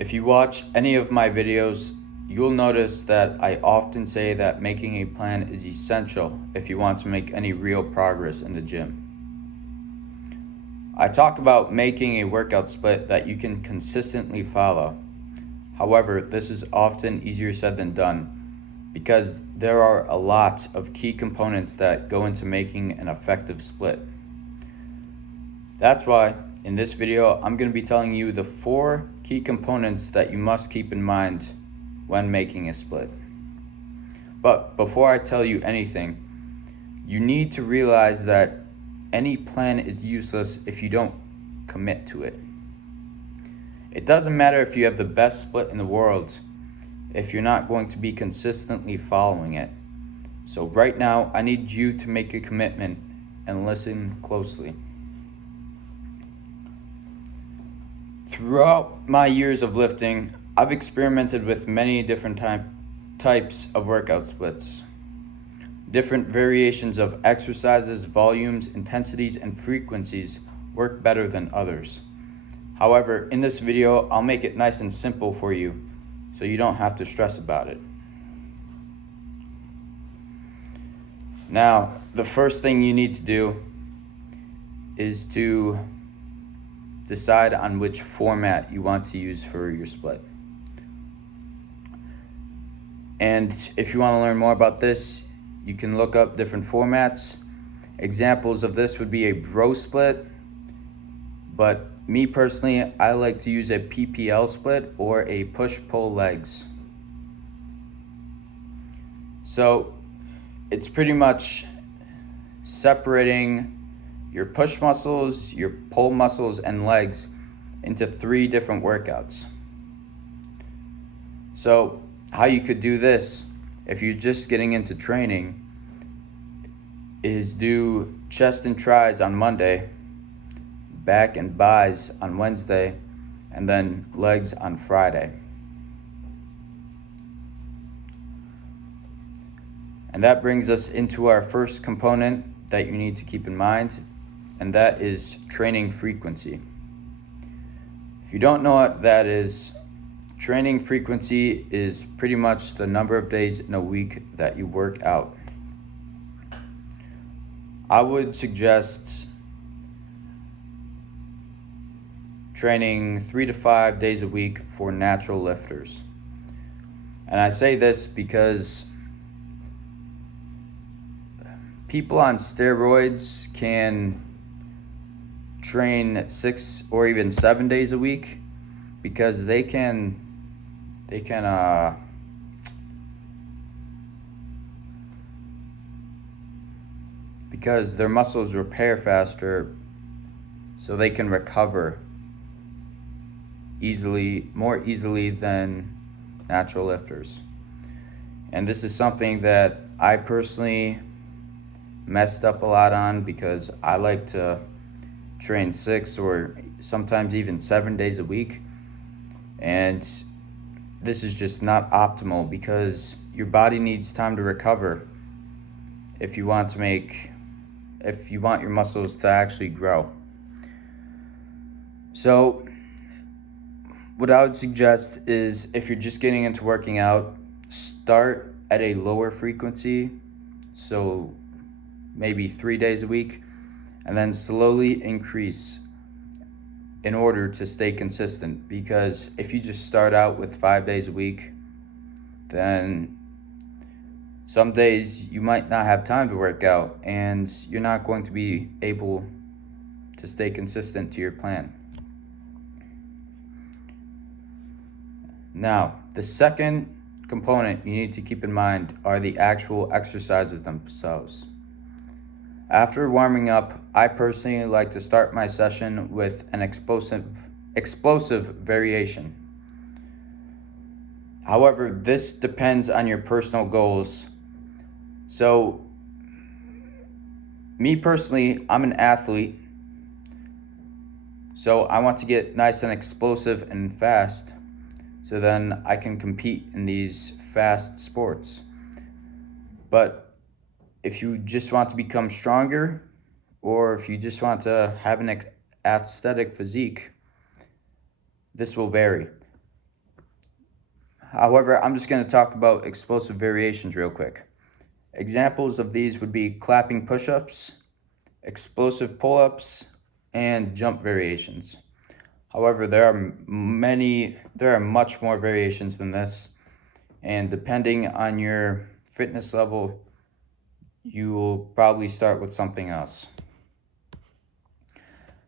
If you watch any of my videos, you'll notice that I often say that making a plan is essential if you want to make any real progress in the gym. I talk about making a workout split that you can consistently follow. However, this is often easier said than done because there are a lot of key components that go into making an effective split. That's why in this video, I'm going to be telling you the 4 key components that you must keep in mind when making a split. But before I tell you anything, you need to realize that any plan is useless if you don't commit to it. It doesn't matter if you have the best split in the world if you're not going to be consistently following it. So right now, I need you to make a commitment and listen closely. Throughout my years of lifting, I've experimented with many different types of workout splits. Different variations of exercises, volumes, intensities, and frequencies work better than others. However, in this video, I'll make it nice and simple for you so you don't have to stress about it. Now, the first thing you need to do is to decide on which format you want to use for your split. And if you want to learn more about this, you can look up different formats. Examples of this would be a bro split, but me personally, I like to use a PPL split or a push-pull legs. So it's pretty much separating your push muscles, your pull muscles, and legs into 3 different workouts. So how you could do this if you're just getting into training is do chest and tris on Monday, back and bis on Wednesday, and then legs on Friday. And that brings us into our first component that you need to keep in mind, and that is training frequency. If you don't know what that is, training frequency is pretty much the number of days in a week that you work out. I would suggest training 3 to 5 days a week for natural lifters. And I say this because people on steroids can train 6 or even 7 days a week because they can because their muscles repair faster, so they can recover more easily than natural lifters. And this is something that I personally messed up a lot on because I like to train 6 or sometimes even 7 days a week. And this is just not optimal because your body needs time to recover if you want your muscles to actually grow. So what I would suggest is if you're just getting into working out, start at a lower frequency, so maybe 3 days a week, and then slowly increase in order to stay consistent. Because if you just start out with 5 days a week, then some days you might not have time to work out and you're not going to be able to stay consistent to your plan. Now, the second component you need to keep in mind are the actual exercises themselves. After warming up, I personally like to start my session with an explosive variation. However, this depends on your personal goals. So, me personally, I'm an athlete, so I want to get nice and explosive and fast, so then I can compete in these fast sports. But if you just want to become stronger, or if you just want to have an aesthetic physique, this will vary. However, I'm just going to talk about explosive variations real quick. Examples of these would be clapping push-ups, explosive pull-ups, and jump variations. However, there are much more variations than this, and depending on your fitness level, you will probably start with something else.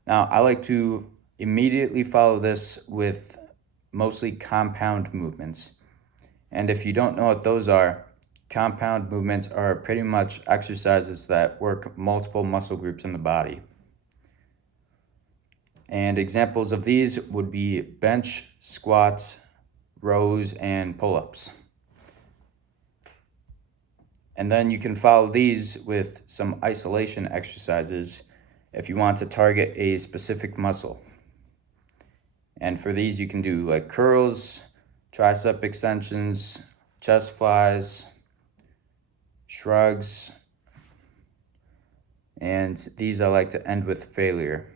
Now, I like to immediately follow this with mostly compound movements. And if you don't know what those are, compound movements are pretty much exercises that work multiple muscle groups in the body. And examples of these would be bench, squats, rows, and pull-ups. And then you can follow these with some isolation exercises if you want to target a specific muscle. And for these you can do like curls, tricep extensions, chest flies, shrugs, and these I like to end with failure.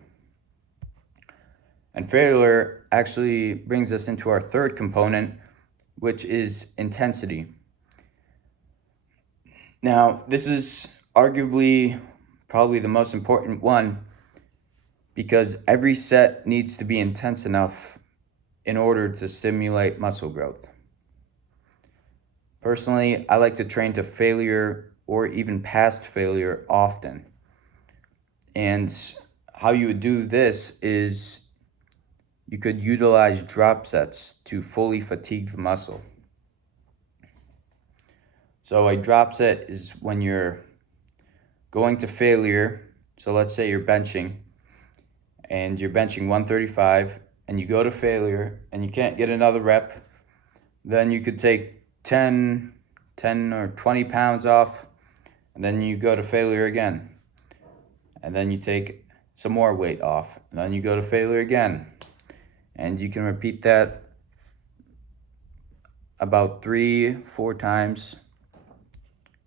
And failure actually brings us into our third component, which is intensity. Now, this is arguably probably the most important one because every set needs to be intense enough in order to stimulate muscle growth. Personally, I like to train to failure or even past failure often. And how you would do this is you could utilize drop sets to fully fatigue the muscle. So a drop set is when you're going to failure. So let's say you're benching and you're benching 135 and you go to failure and you can't get another rep. Then you could take 10 or 20 pounds off, and then you go to failure again. And then you take some more weight off, and then you go to failure again. And you can repeat that about 3-4 times.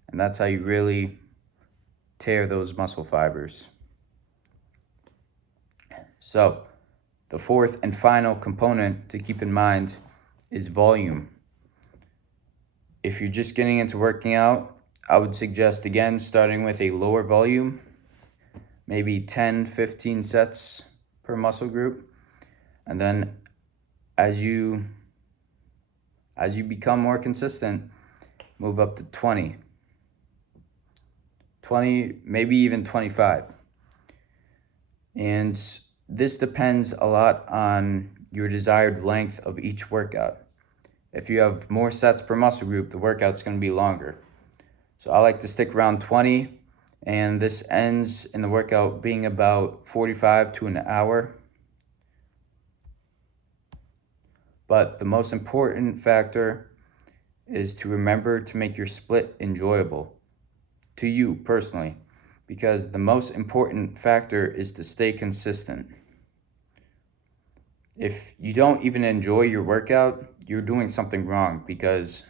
And that's how you really tear those muscle fibers. So, the fourth and final component to keep in mind is volume. If you're just getting into working out, I would suggest again starting with a lower volume, maybe 10-15 sets per muscle group. And then as you become more consistent, move up to 20, maybe even 25. And this depends a lot on your desired length of each workout. If you have more sets per muscle group, the workout's going to be longer. So I like to stick around 20, and this ends in the workout being about 45 to an hour. But the most important factor is to remember to make your split enjoyable to you personally, because the most important factor is to stay consistent. If you don't even enjoy your workout, you're doing something wrong, because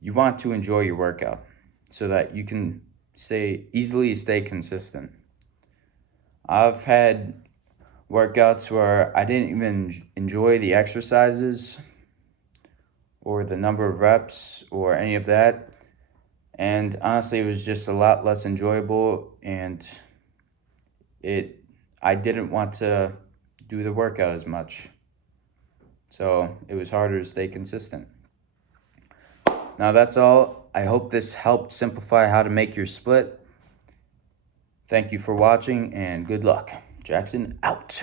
you want to enjoy your workout so that you can easily stay consistent. I've had workouts where I didn't even enjoy the exercises or the number of reps or any of that. And honestly, it was just a lot less enjoyable, and I didn't want to do the workout as much. So it was harder to stay consistent. Now that's all. I hope this helped simplify how to make your split. Thank you for watching, and good luck. Jackson out.